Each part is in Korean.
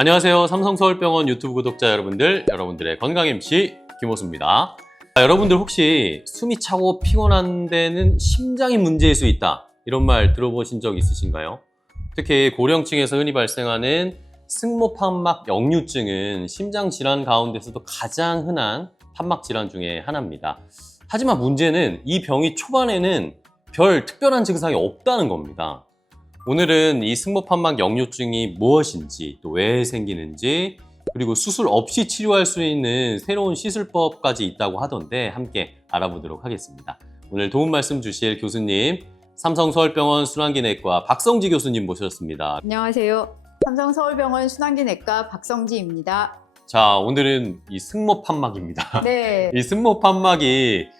안녕하세요. 삼성서울병원 유튜브 구독자 여러분들의 건강 MC 김호수입니다. 여러분들 혹시 숨이 차고 피곤한 데는 심장이 문제일 수 있다, 이런 말 들어보신 적 있으신가요? 특히 고령층에서 흔히 발생하는 승모판막 역류증은 심장 질환 가운데서도 가장 흔한 판막 질환 중에 하나입니다. 하지만 문제는 이 병이 초반에는 별 특별한 증상이 없다는 겁니다. 오늘은 이 승모판막 역류증이 무엇인지, 또 왜 생기는지, 그리고 수술 없이 치료할 수 있는 새로운 시술법까지 있다고 하던데 함께 알아보도록 하겠습니다. 오늘 도움 말씀 주실 교수님, 삼성서울병원 순환기내과 박성지 교수님 모셨습니다. 안녕하세요. 삼성서울병원 순환기내과 박성지입니다. 자, 오늘은 이 승모판막입니다. 네. 이 승모판막이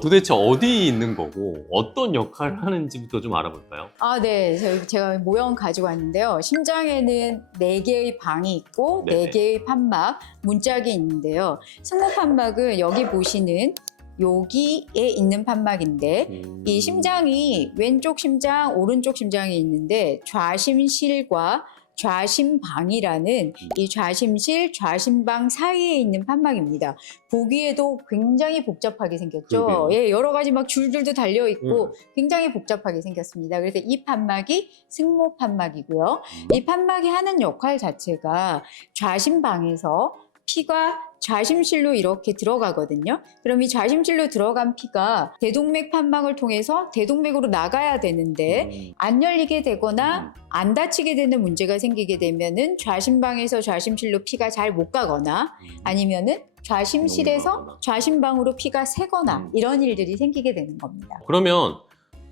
도대체 어디 있는 거고 어떤 역할을 하는지부터 좀 알아볼까요? 네. 제가 모형 가지고 왔는데요. 심장에는 4개의 방이 있고 네네. 4개의 판막, 문짝이 있는데요. 승모판막은 여기 보시는 여기에 있는 판막인데 이 심장이 왼쪽 심장, 오른쪽 심장이 있는데 좌심실과 좌심방이라는 이 좌심실, 좌심방 사이에 있는 판막입니다. 보기에도 굉장히 복잡하게 생겼죠. 그러게요. 예, 여러 가지 막 줄줄도 달려 있고 굉장히 복잡하게 생겼습니다. 그래서 이 판막이 승모판막이고요. 이 판막이 하는 역할 자체가 좌심방에서 피가 좌심실로 이렇게 들어가거든요. 그럼 이 좌심실로 들어간 피가 대동맥 판막을 통해서 대동맥으로 나가야 되는데 안 열리게 되거나 안 다치게 되는 문제가 생기게 되면은 좌심방에서 좌심실로 피가 잘 못 가거나 아니면은 좌심실에서 좌심방으로 피가 새거나 이런 일들이 생기게 되는 겁니다. 그러면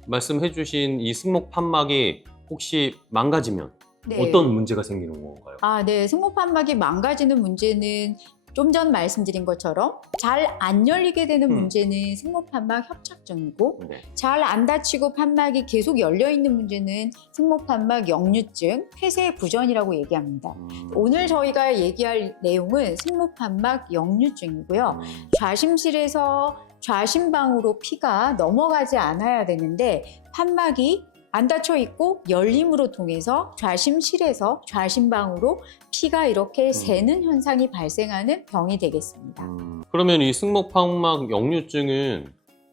말씀해 주신 이 승모판막이 혹시 망가지면 네. 어떤 문제가 생기는 건가요? 네. 승모판막이 망가지는 문제는 좀 전 말씀드린 것처럼 잘 안 열리게 되는 문제는 승모판막 협착증이고 네. 잘 안 다치고 판막이 계속 열려있는 문제는 승모판막 역류증, 폐쇄 부전이라고 얘기합니다. 오늘 저희가 얘기할 내용은 승모판막 역류증이고요. 좌심실에서 좌심방으로 피가 넘어가지 않아야 되는데 판막이 안 닫혀 있고 열림으로 통해서 좌심실에서 좌심방으로 피가 이렇게 새는 현상이 발생하는 병이 되겠습니다. 그러면 이 승모판막 역류증은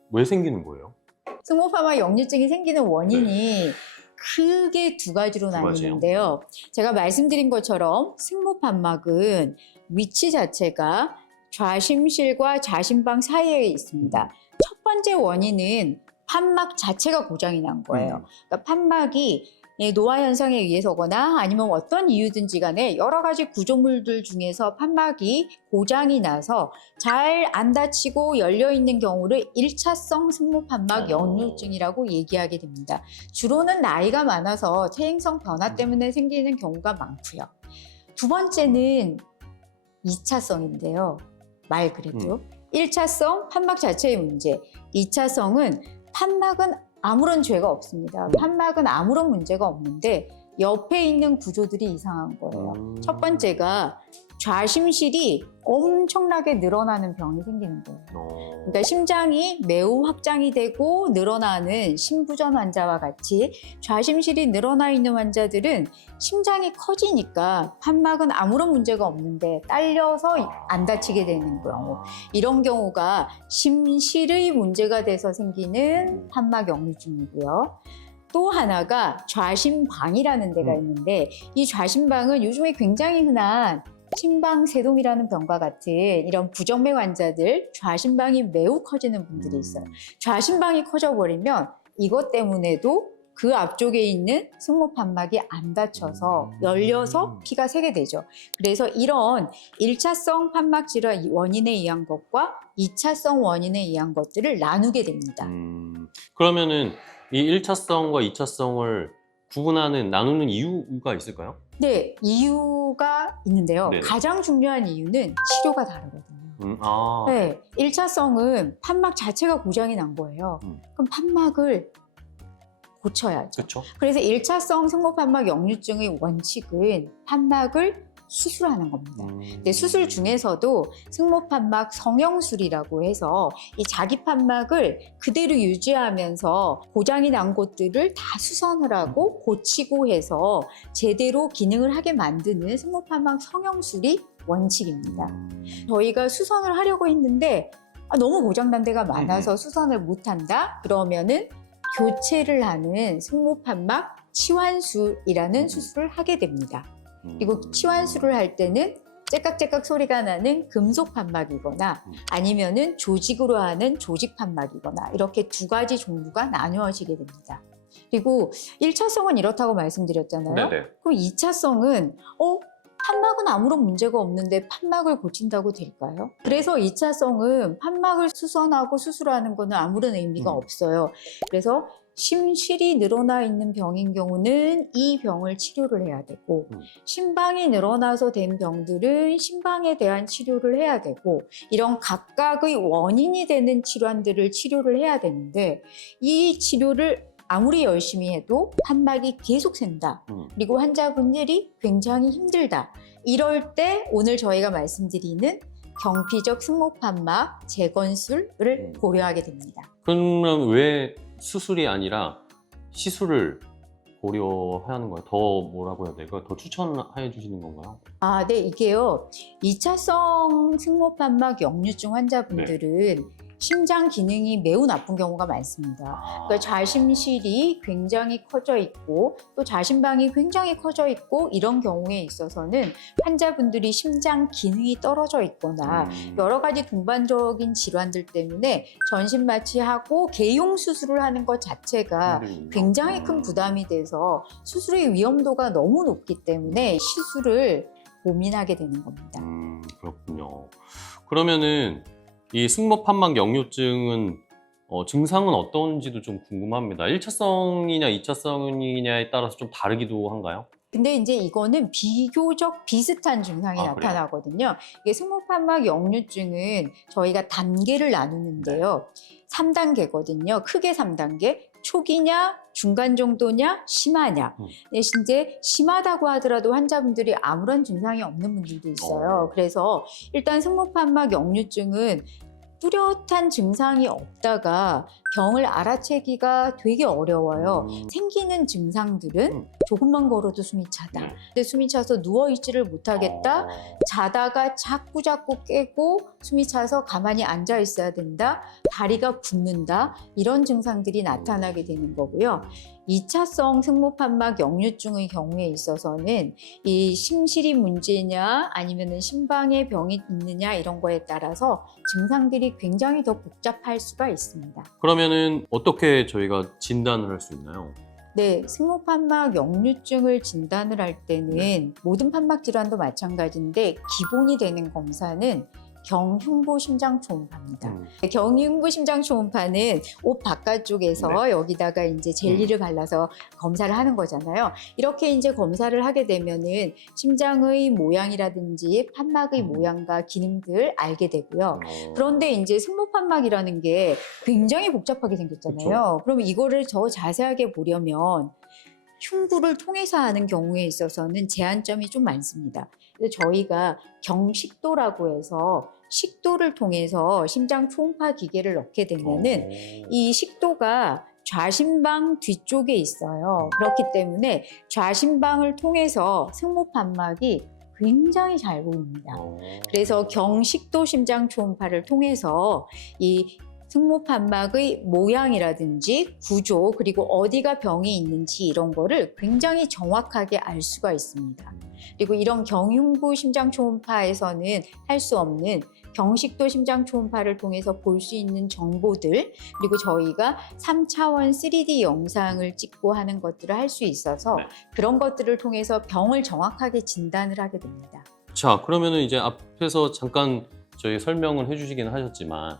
왜 생기는 거예요? 승모판막 역류증이 생기는 원인이 크게 두 가지로 나뉘는데요. 제가 말씀드린 것처럼 승모판막은 위치 자체가 좌심실과 좌심방 사이에 있습니다. 첫 번째 원인은 판막 자체가 고장이 난 거예요. 그러니까 판막이 노화 현상에 의해서거나 아니면 어떤 이유든지 간에 여러 가지 구조물들 중에서 판막이 고장이 나서 잘 안 다치고 열려있는 경우를 1차성 승모판막 역류증이라고 얘기하게 됩니다. 주로는 나이가 많아서 퇴행성 변화 때문에 생기는 경우가 많고요. 두 번째는 2차성인데요. 말 그대로 1차성 판막 자체의 문제, 2차성은 판막은 아무런 죄가 없습니다. 판막은 아무런 문제가 없는데 옆에 있는 구조들이 이상한 거예요. 첫 번째가 좌심실이 엄청나게 늘어나는 병이 생기는 거예요. 그러니까 심장이 매우 확장이 되고 늘어나는 심부전 환자와 같이 좌심실이 늘어나 있는 환자들은 심장이 커지니까 판막은 아무런 문제가 없는데 딸려서 안 다치게 되는 경우, 이런 경우가 심실의 문제가 돼서 생기는 판막 역류증이고요. 또 하나가 좌심방이라는 데가 있는데 이 좌심방은 요즘에 굉장히 흔한 심방세동이라는 병과 같은 이런 부정맥 환자들, 좌심방이 매우 커지는 분들이 있어요. 좌심방이 커져버리면 이것 때문에도 그 앞쪽에 있는 승모판막이 안 닫혀서 열려서 피가 새게 되죠. 그래서 이런 1차성 판막 질환 원인에 의한 것과 2차성 원인에 의한 것들을 나누게 됩니다. 그러면은 이 1차성과 2차성을 나누는 이유가 있을까요? 네, 이유가 있는데요. 네네. 가장 중요한 이유는 치료가 다르거든요. 네, 1차성은 판막 자체가 고장이 난 거예요. 그럼 판막을 고쳐야죠. 그렇죠. 그래서 1차성 승모판막 역류증의 원칙은 판막을 수술하는 겁니다. 근데 수술 중에서도 승모판막 성형술이라고 해서 이 자기 판막을 그대로 유지하면서 고장이 난 곳들을 다 수선을 하고 고치고 해서 제대로 기능을 하게 만드는 승모판막 성형술이 원칙입니다. 저희가 수선을 하려고 했는데 너무 고장난 데가 많아서 수선을 못한다? 그러면은 교체를 하는 승모판막 치환술이라는 수술을 하게 됩니다. 그리고 치환술을 할 때는 째깍째깍 소리가 나는 금속 판막이거나 아니면은 조직으로 하는 조직 판막이거나 이렇게 두 가지 종류가 나누어지게 됩니다. 그리고 1차성은 이렇다고 말씀드렸잖아요. 네네. 그럼 2차성은 판막은 아무런 문제가 없는데 판막을 고친다고 될까요? 그래서 2차성은 판막을 수선하고 수술하는 거는 아무런 의미가 없어요. 그래서 심실이 늘어나 있는 병인 경우는 이 병을 치료를 해야 되고 심방이 늘어나서 된 병들은 심방에 대한 치료를 해야 되고 이런 각각의 원인이 되는 질환들을 치료를 해야 되는데 이 치료를 아무리 열심히 해도 판막이 계속 샌다. 그리고 환자분들이 굉장히 힘들다. 이럴 때 오늘 저희가 말씀드리는 경피적 승모판막 재건술을 고려하게 됩니다. 그러면 왜 수술이 아니라 시술을 고려하는 거예요? 더 뭐라고 해야 될까요? 더 추천해 주시는 건가요? 네, 이게요. 2차성 승모판막 역류증 환자분들은 심장 기능이 매우 나쁜 경우가 많습니다. 그러니까 좌심실이 굉장히 커져 있고 또 좌심방이 굉장히 커져 있고 이런 경우에 있어서는 환자분들이 심장 기능이 떨어져 있거나 여러 가지 동반적인 질환들 때문에 전신 마취하고 개용 수술을 하는 것 자체가 굉장히 큰 부담이 돼서 수술의 위험도가 너무 높기 때문에 시술을 고민하게 되는 겁니다. 그렇군요. 그러면은 이 승모판막 역류증은 증상은 어떤지도 좀 궁금합니다. 1차성이냐 2차성이냐에 따라서 좀 다르기도 한가요? 근데 이제 이거는 비교적 비슷한 증상이 그래요? 나타나거든요. 이게 승모판막 역류증은 저희가 단계를 나누는데요. 3단계거든요. 크게 3단계. 초기냐, 중간 정도냐, 심하냐. 대신 이제 심하다고 하더라도 환자분들이 아무런 증상이 없는 분들도 있어요. 그래서 일단 승모판막 역류증은 뚜렷한 증상이 없다가 병을 알아채기가 되게 어려워요. 생기는 증상들은 조금만 걸어도 숨이 차다. 근데 숨이 차서 누워있지를 못하겠다. 자다가 자꾸 깨고 숨이 차서 가만히 앉아 있어야 된다. 다리가 붓는다. 이런 증상들이 나타나게 되는 거고요. 2차성 승모판막 역류증의 경우에 있어서는 이 심실이 문제냐 아니면 심방에 병이 있느냐 이런 거에 따라서 증상들이 굉장히 더 복잡할 수가 있습니다. 그러면은 어떻게 저희가 진단을 할 수 있나요? 네, 승모판막 역류증을 진단을 할 때는 모든 판막 질환도 마찬가지인데 기본이 되는 검사는 경흉부 심장 초음파입니다. 경흉부 심장 초음파는 옷 바깥쪽에서 여기다가 이제 젤리를 발라서 검사를 하는 거잖아요. 이렇게 이제 검사를 하게 되면은 심장의 모양이라든지 판막의 모양과 기능들 알게 되고요. 그런데 이제 승모판막이라는 게 굉장히 복잡하게 생겼잖아요. 그럼 이거를 더 자세하게 보려면 흉부를 통해서 하는 경우에 있어서는 제한점이 좀 많습니다. 그래서 저희가 경식도라고 해서 식도를 통해서 심장 초음파 기계를 넣게 되면은 이 식도가 좌심방 뒤쪽에 있어요. 그렇기 때문에 좌심방을 통해서 승모판막이 굉장히 잘 보입니다. 그래서 경식도 심장 초음파를 통해서 이 승모판막의 모양이라든지 구조 그리고 어디가 병이 있는지 이런 거를 굉장히 정확하게 알 수가 있습니다. 그리고 이런 경흉부 심장 초음파에서는 할 수 없는 경식도 심장 초음파를 통해서 볼 수 있는 정보들 그리고 저희가 3차원 3D 영상을 찍고 하는 것들을 할 수 있어서 그런 것들을 통해서 병을 정확하게 진단을 하게 됩니다. 자, 그러면은 이제 앞에서 잠깐 저희 설명을 해주시긴 하셨지만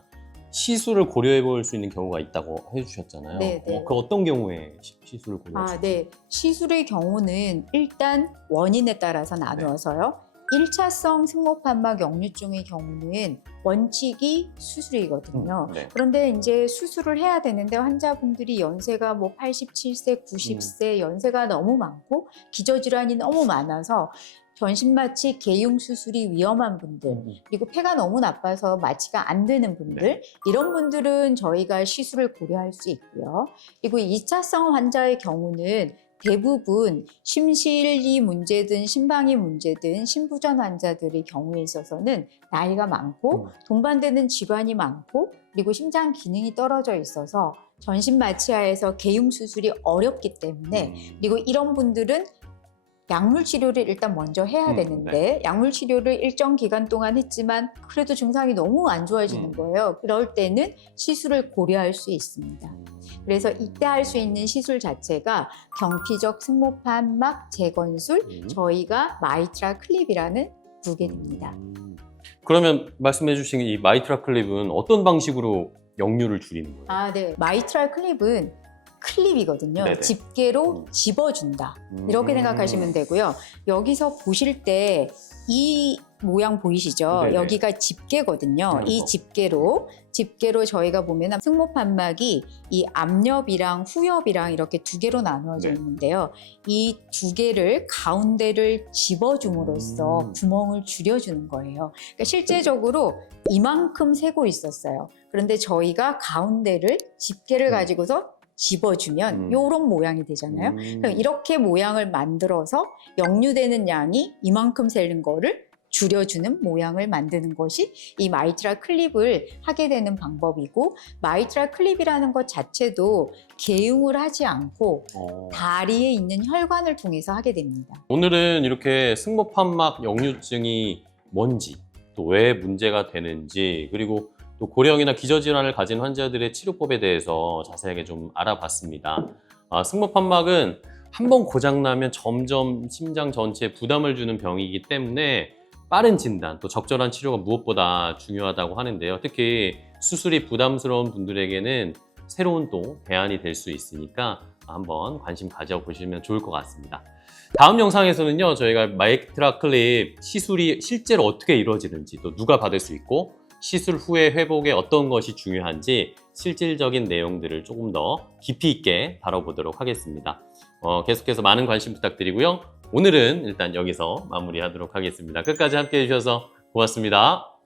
시술을 고려해 볼 수 있는 경우가 있다고 해주셨잖아요. 네네. 그 어떤 경우에 시술을 고려할 수 있나요? 네. 시술의 경우는 일단 원인에 따라서 나누어서요. 1차성 승모판막 역류증의 경우는 원칙이 수술이거든요. 그런데 이제 수술을 해야 되는데 환자분들이 연세가 뭐 87세, 90세 연세가 너무 많고 기저질환이 너무 많아서 전신마취 개용 수술이 위험한 분들, 그리고 폐가 너무 나빠서 마취가 안 되는 분들, 이런 분들은 저희가 시술을 고려할 수 있고요. 그리고 2차성 환자의 경우는 대부분 심실이 문제든 심방이 문제든 심부전 환자들의 경우에 있어서는 나이가 많고 동반되는 질환이 많고 그리고 심장 기능이 떨어져 있어서 전신 마취하에서 개용 수술이 어렵기 때문에 그리고 이런 분들은 약물 치료를 일단 먼저 해야 되는데 약물 치료를 일정 기간 동안 했지만 그래도 증상이 너무 안 좋아지는 거예요. 그럴 때는 시술을 고려할 수 있습니다. 그래서 이때 할 수 있는 시술 자체가 경피적 승모판막 재건술, 저희가 마이트라 클립이라는 부르게 됩니다. 그러면 말씀해 주신 이 마이트라 클립은 어떤 방식으로 역류를 줄이는 거예요? 아, 네. 마이트라 클립은 클립이거든요. 네네. 집게로 집어준다. 이렇게 생각하시면 되고요. 여기서 보실 때 이 모양 보이시죠? 네네. 여기가 집게거든요. 이 집게로 저희가 보면 승모판막이 이 앞옆이랑 후엽이랑 이렇게 두 개로 나누어져 있는데요. 이 두 개를 가운데를 집어줌으로써 구멍을 줄여주는 거예요. 그러니까 실제적으로 이만큼 새고 있었어요. 그런데 저희가 가운데를 집게를 가지고서 집어주면 이런 모양이 되잖아요. 그럼 이렇게 모양을 만들어서 역류되는 양이 이만큼 새는 거를 줄여주는 모양을 만드는 것이 이 마이트라 클립을 하게 되는 방법이고, 마이트라 클립이라는 것 자체도 개용을 하지 않고 다리에 있는 혈관을 통해서 하게 됩니다. 오늘은 이렇게 승모판막 역류증이 뭔지, 또 왜 문제가 되는지, 그리고 또 고령이나 기저질환을 가진 환자들의 치료법에 대해서 자세하게 좀 알아봤습니다. 승모판막은 한번 고장나면 점점 심장 전체에 부담을 주는 병이기 때문에 빠른 진단, 또 적절한 치료가 무엇보다 중요하다고 하는데요. 특히 수술이 부담스러운 분들에게는 새로운 또 대안이 될 수 있으니까 한번 관심 가져보시면 좋을 것 같습니다. 다음 영상에서는요, 저희가 마이트라 클립 시술이 실제로 어떻게 이루어지는지, 또 누가 받을 수 있고 시술 후의 회복에 어떤 것이 중요한지 실질적인 내용들을 조금 더 깊이 있게 다뤄보도록 하겠습니다. 계속해서 많은 관심 부탁드리고요. 오늘은 일단 여기서 마무리하도록 하겠습니다. 끝까지 함께해 주셔서 고맙습니다.